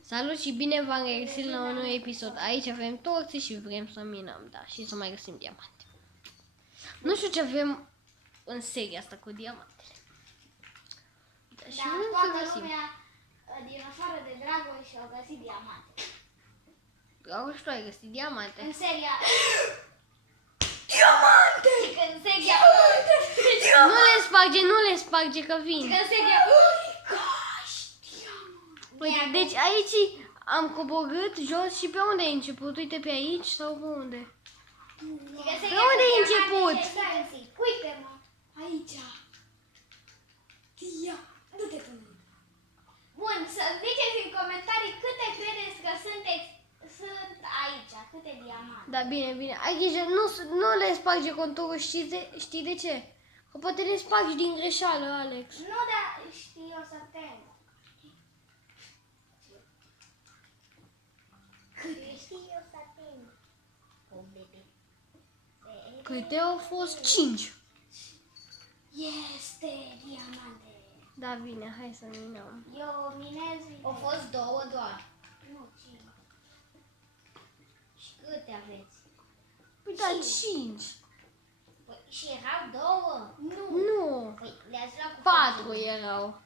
Salut și bine v-am regăsit la un nou episod. Aici avem torțe și vrem să minăm, da, și să mai găsim diamante. Nu știu ce avem în seria asta cu diamantele. Da, și Dar nu toată să găsim. lumea, din afară de Dragoș, și-au găsit diamante. Dragoș, tu ai găsit diamante. În seria... Diamante! În seria... Nu le sparge, nu le sparge că vin. În seria... Uite, deci aici am coborât jos și pe unde ai început? Uite pe aici sau pe unde? Pe unde ai început? Uite-mă, aici. Du-te până. Bun, să ziceți în comentarii câte credeți că sunt aici, câte diamante. Da, bine, bine. Ai grijă, nu le sparge conturul, știi de ce? Că poate le spargi din greșeală, Alex. Nu, dar știi, o să ating. Știi, o să ating. O bebe. Câte au fost? 5. Este diamante. Da, bine, hai să minăm. Eu minez. Au fost 2 doar. Nu, 5. Și câte aveți? Păi da, 5. Păi, și erau 2? Nu. Păi le-ați luat cu 4 erau.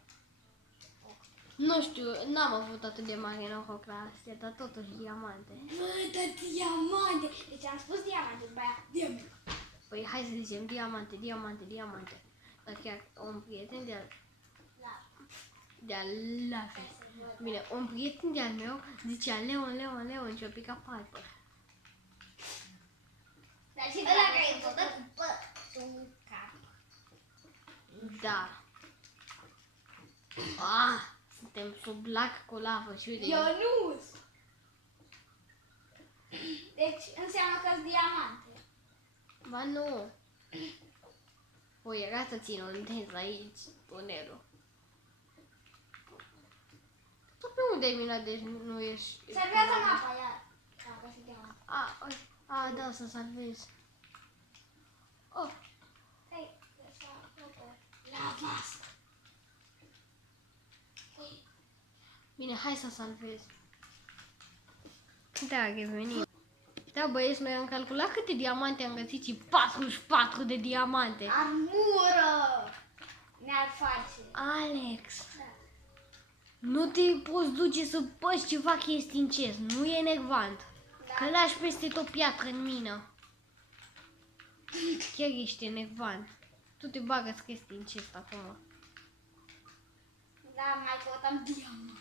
Nu știu, n-am avut atât de mare noroc la astea, dar totuși diamante. Bă, diamante. Deci am spus diamante, după aia diamante. Păi hai să zicem diamante, diamante, diamante. Dar chiar un prieten de-al Lavei. Bine, un prieten de-al meu zicea Leon și-o pica Piper. Dar și ăla care e tot cu pătul în cap. Da. Suntem sub lac cu lavă și uite. Ionuț. Deci înseamnă că-s diamante. Ba nu. O, era să țin un dens aici, tunelul. Tu pe unde ai minat, deci nu ești... Servează mapa, iar. Am găsit diamante. Da, să salvezi. Oh, Hai, la vas. bine, hai să salvezi. Da, revenim. Da, băieți, noi am calculat câte diamante am găsit și 44 de diamante. Armură! Ne-ar face. Alex, Da. nu te poți duce să păși ceva chestii în chest, nu e enervant. Da. Că lași peste tot piatră în mină. Chiar ești enervant. Tu te bagă-ți chestii în chest acum. Da, mai căutăm diamante.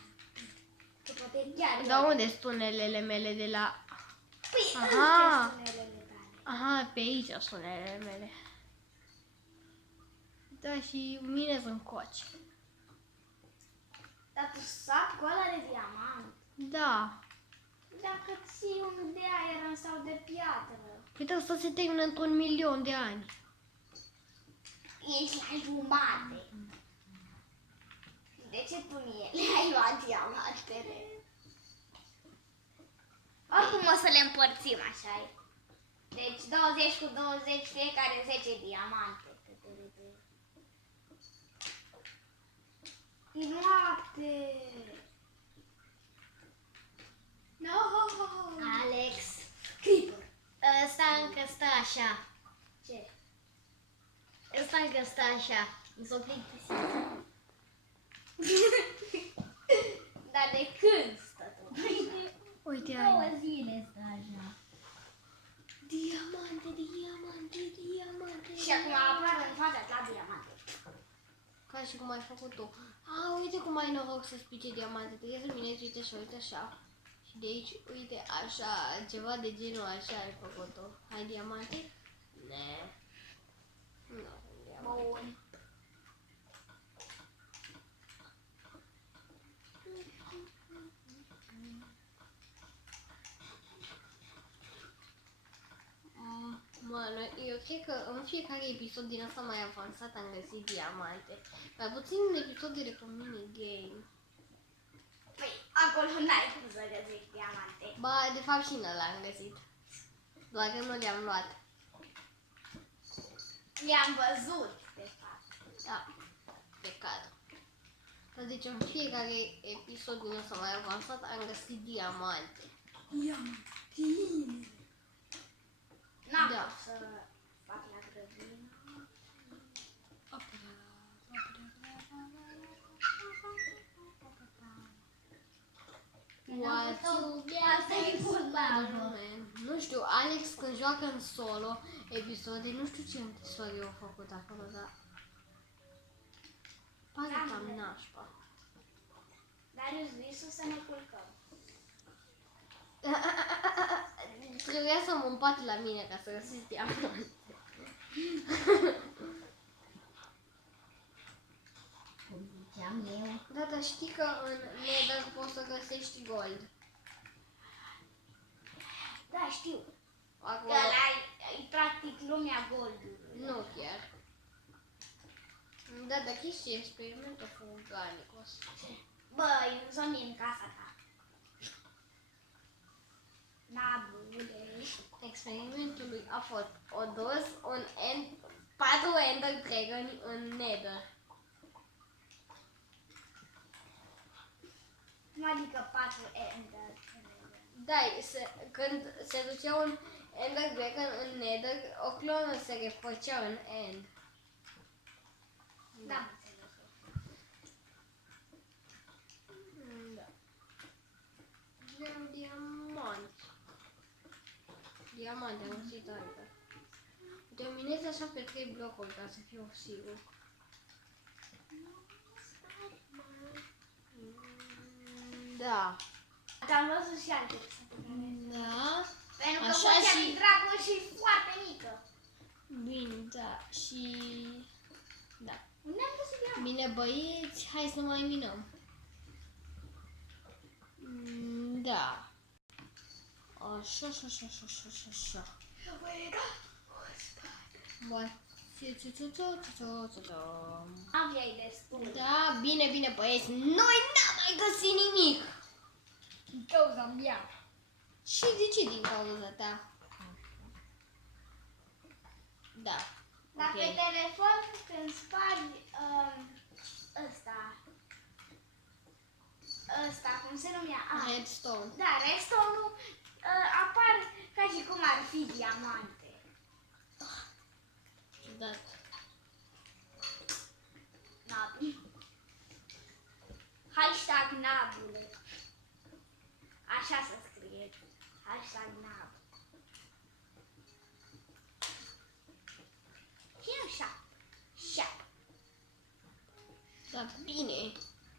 Că poate chiar. Dar unde sunt tunelele mele de la... Păi, Aha. ăstea sunt unele tale. Aha, pe aici sunt tunelele mele. Da, și mine sunt coci. Dar tu sac cu ăla de diamant. Da. Dacă ții unul de aer sau de piatră. Uite, asta se termină într-un 1.000.000 de ani. Ești la jumate. De ce tu le-ai luat diamantele? Oricum o să le împărțim, așa e. Deci 20 cu 20, fiecare 10 diamante. E noapte. No. Alex, Creeper. ăsta încă stă așa. Ce? Ăsta încă stă așa. Mi s-o plictisit. Dar de când stă tu? Uite, 2 ai. zile stă așa. Diamante, diamante, diamante. Și acum apar în fața ta diamante. Ca și cum ai făcut tu. Uite cum ai noroc să spice diamante. Trebuie să minezi, uite așa, uite așa. Și de aici, uite, așa, ceva de genul așa ai făcut-o. Ai diamante? Ne. Nu, diamante. Bun. Eu cred că în fiecare episod din asta mai avansat am găsit diamante. Mai puțin în episoadele cu minigame. Păi, acolo n-ai cum să găsești diamante. Ba, de fapt și în ăla am găsit. Doar că nu le-am luat. Le-am văzut, de fapt. Da, păcat. Dar deci în fiecare episod din ăsta mai avansat am găsit diamante. Diamantine. N-am Da. pot să fac la grădină. What you Asta e fotbalul. Nu știu, Alex când joacă în solo episoade, nu știu ce întâmplări au făcut acolo, dar pare cam nașpa. Darius, visul să ne culcăm. Trebuia să mă împart la mine ca să găsesc diamante. Cum ziceam eu. Da, dar știi că în Nether poți să găsești gold. Da, știu. Acolo, Că e practic lumea goldului. nu chiar. Da, dar chestia experimentul Fulganicos. Băi, nu sunt în casa ta. Nabule. Experimentul lui a fost o dos, 4 Ender Dragon în Nether. Cum adică 4 ender? Da, când se ducea un Ender Dragon în Nether, o clonă se refăcea în End. Da, am înțeles. Da. Vreau diamanți. Diamante, am găsit altă. Terminez așa pe 3 blocuri ca să fiu sigur. Da. Am văzut și alte. Da. Pentru că Așa vocea și- lui Dragon și foarte mică. Bine, da. Și... Da. Unde am găsit diamant? Bine, băieți, hai să mai minăm. Da. Așa, așa, așa, așa, așa, așa. Bun. Aveai destul. Da, bine, bine, băieți, noi n-am mai găsit nimic. Din cauza mea. Și de ce din cauza ta? Da. Dar pe Ok. telefon, când spargi ăsta, cum se numea? Redstone. Da, redstone-ul apar ca și cum ar fi diamante. Da. Nabule. Hashtag nabule. Așa să scrie. Hashtag nab. Și așa. Așa. Da, bine.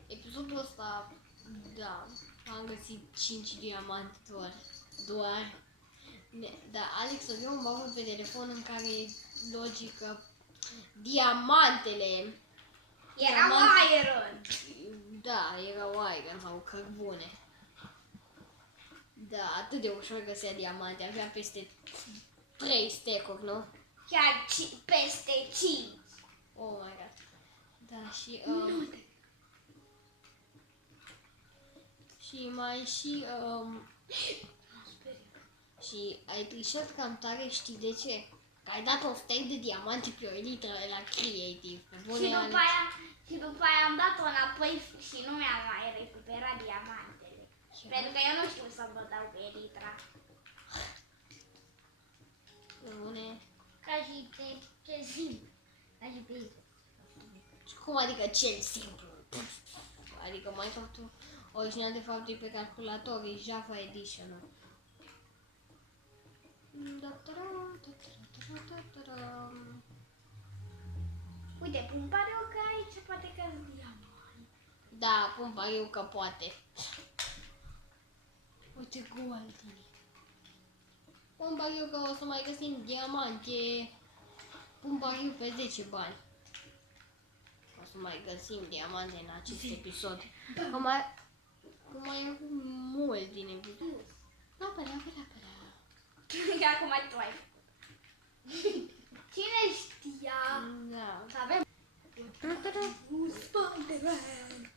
Episodul ăsta, da, am găsit 5 diamante doar. Da, Alex, avea un bagă pe telefon în care e logică diamantele. Era Diamant- iron. Da, erau iron sau cărbune. Da, atât de ușor găsea diamante, avea peste 3 stack-uri, nu? Chiar peste 5. Oh my god. Da, și... și mai și... și ai trișat cam tare, știi de ce? Că ai dat un stack de diamante pe o elitră la creative. Pe bune, Și Alex. după aia am dat-o înapoi și nu mi-am mai recuperat diamantele. Pentru că eu nu știu să vă dau pe elitra. Pe bune. Ca și pe ce simplu. Ca și pe Și cum adică cel simplu? Adică Minecraft-ul original de fapt e pe calculator, e Java Edition-ul. Uite, pun pariu că aici poate că diamant. Da, pun pariu că poate. Uite goldini. Pun pariu că o să mai găsim diamante. Pun pariu pe 10 bani. O să mai găsim diamante în acest episod. Că mai e mult din episod. Apărea. Acum tu ai. Cine știa? Da. Să avem Un Spider-Man.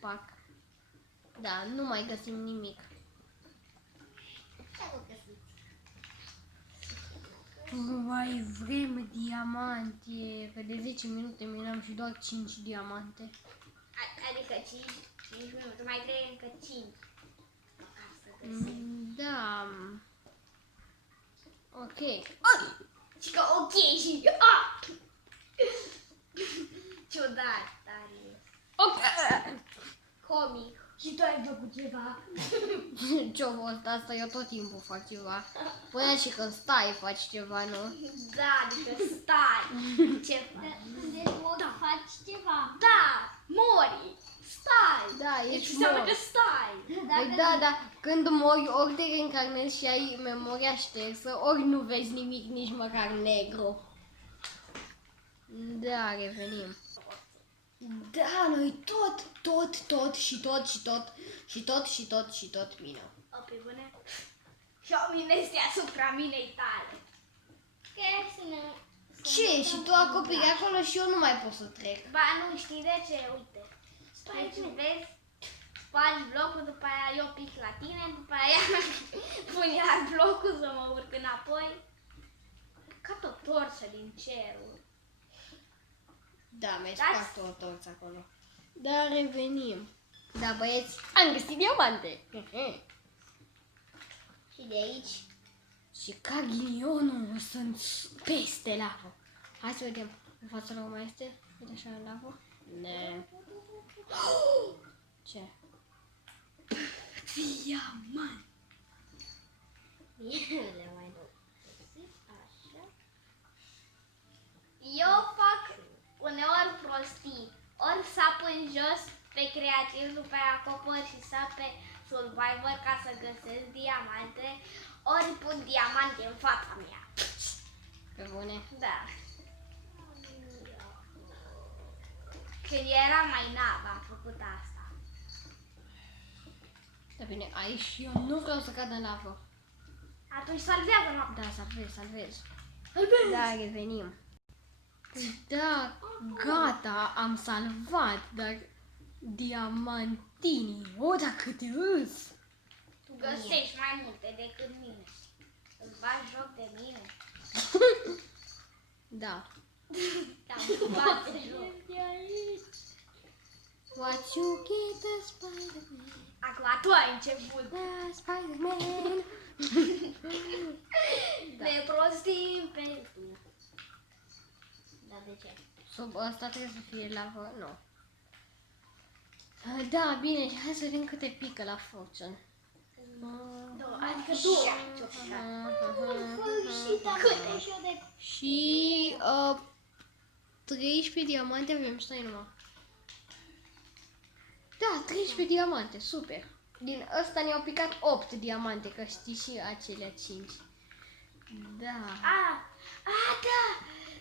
Pac. Da, nu mai găsim nimic. Ce-au găsit? Vai vreme diamante, că de 10 minute mineam și doar 5 diamante. Adică 5 minute, mai trebuie încă 5. Măcar să găsim. Da. Ok. Și că ok și... Ciudat, tare. Ok. Comic. Și tu ai făcut ceva? Ce-o fost asta? Eu tot timpul fac ceva. Până și când stai faci ceva, nu? Da, adică stai. Ce Deci faci ceva. Da, mori. Stai. Da, Deci ești înseamnă mort. că stai. Păi da, când mori ori te reîncarnezi și ai memoria ștersă, ori nu vezi nimic, nici măcar negru. Da, revenim. Da, noi tot minăm. O, pe bune. Și o mine este asupra minei tale. Că să ne... Ce? Și tu acoperi acolo și eu nu mai pot să trec. Ba, nu știi de ce? Uite. Deci, vezi? Spargi blocul, după aia eu pic la tine, după aia pun iar blocul să mă urc înapoi. Ca o torță din cerul. Da, mi-ai Da. spart o torță acolo. Da, revenim. Da, băieți, am găsit diamante. Și de aici? Și ca ghinionul sunt peste lavă. Hai să vedem. În fața lor mai este? Uite așa în lavă? Ne. Ce? Diamant. Le mai dau. Așa. Eu fac uneori prostii. Ori sap în jos pe creativ, după aia acopăr și sap pe survivor ca să găsesc diamante, ori pun diamante în fața mea. Pe bune? Da. Când era mai nav, am făcut asta. Da, bine, aici și eu nu vreau să cad în lavă. Atunci salvează noaptea. Da, salvez. Da, revenim. Da, gata, am salvat, dar diamantinii, o, da câte îs! Tu găsești mai multe decât mine. Îți bagi joc de mine. Da. Te-am bat de joc. What you get the Spider-Man? Acum tu ai început. Da, Spider-Man! Ne prostim pe tu. Dar de ce? Sub ăsta trebuie să fie lavă, nu. Da, bine, hai să vedem câte pică la Fortune. Adică tu. Câte și eu de... Și 13 diamante avem, stai numai. Da, 13 diamante, super. Din ăsta ne-au picat 8 diamante, că știi și acelea 5. Da. Da.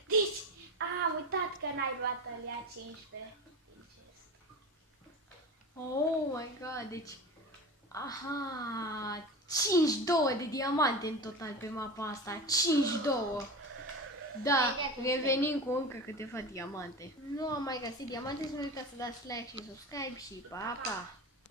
Deci, am uitat că n-ai luat alea 15. Oh my god, deci... Aha, 5-2 de diamante în total pe mapa asta, 5-2. Da, revenim cu încă câteva diamante. Nu am mai găsit diamante, să nu uitați să dați like și subscribe și pa, pa!